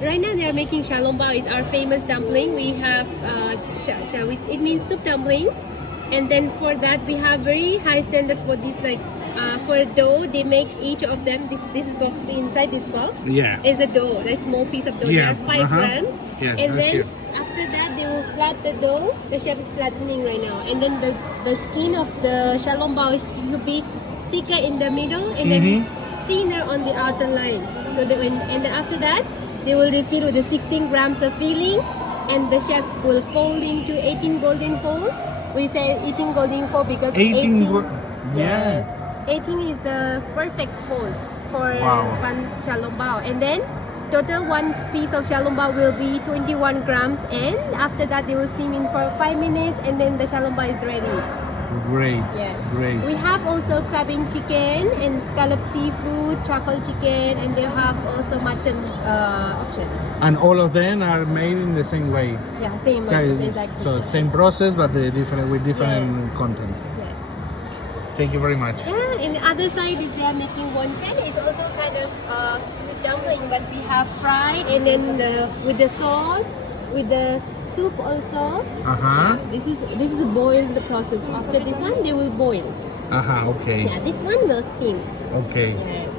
Right now they are making Xiao Long Bao. It's our famous dumpling. We have it means soup dumplings, and then for that we have very high standard for this for dough. They make each of them. This is box inside this box. Yeah. Is a dough, a small piece of dough. Yeah, There are 5 grams, Yeah, and that's then cute. after that they will flat the dough. The chef is flattening right now, and then the skin of the Xiao Long Bao should be thicker in the middle and then thinner on the outer line. So and then after that they will refill with the 16 grams of filling, and the chef will fold into 18 golden fold. We say 18 golden fold because 18 yes, 18 is the perfect fold for one Xiao Long Bao, and then total one piece of Xiao Long Bao will be 21 grams, and after that they will steam in for 5 minutes, and then the Xiao Long Bao is ready. Great. Yes. Great. We have also crabbing chicken and scallop seafood, truffle chicken, and they have also mutton options. And all of them are made in the same way. Yeah, same Okay, exactly. so same process, but with different content. Yes. Thank you very much. Yeah, and the other side is they are making wonton. It's also kind of with dumpling, but we have fried and then with the sauce, with the soup also. This is a boiled process. After this one, they will boil. Okay. Yeah, this one will steam. Okay. Yes.